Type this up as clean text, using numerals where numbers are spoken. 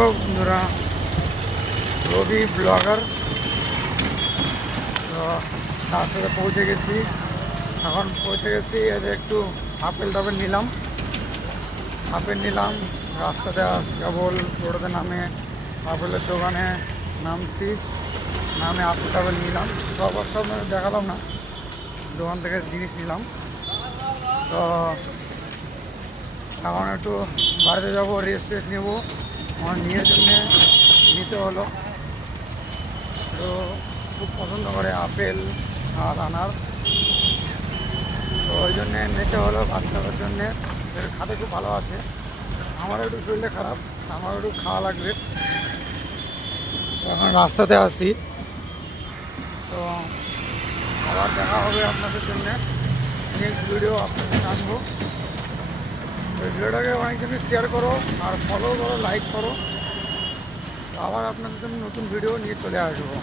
ও বন্ধুরা, রবি ব্লগার। তো রাস্তাতে পৌঁছে গেছি, এখন পৌঁছে গেছি। এই যে একটু আপেল টাপেল নিলাম, রাস্তাতে কেবল রোডে নামে আপেলের দোকানে নামছি, নামে আপেল টাপেল নিলাম। সব দেখালাম না, দোকান থেকে জিনিস নিলাম। তো এখন একটু বাড়িতে যাবো, রেস্ট নেবো। আমার মেয়ের জন্যে নিতে হলো, তো খুব পছন্দ করে আপেল আর আনার, তো ওই জন্যে নিতে হলো বাচ্চাদের জন্যে। খাতে খুব ভালো আছে। আমার একটু শরীরটা খারাপ, আমার একটু খাওয়া লাগবে। তো এখন রাস্তাতে আসি, তো আবার দেখা হবে আপনাদের জন্যে। নেক্সট ভিডিও আপনাদের আনবো। ওই ভিডিওটাকে অনেকজনই শেয়ার করো আর ফলো করো, লাইক করো। আবার আপনাদের জন্য নতুন ভিডিও নিয়ে চলে আসবো।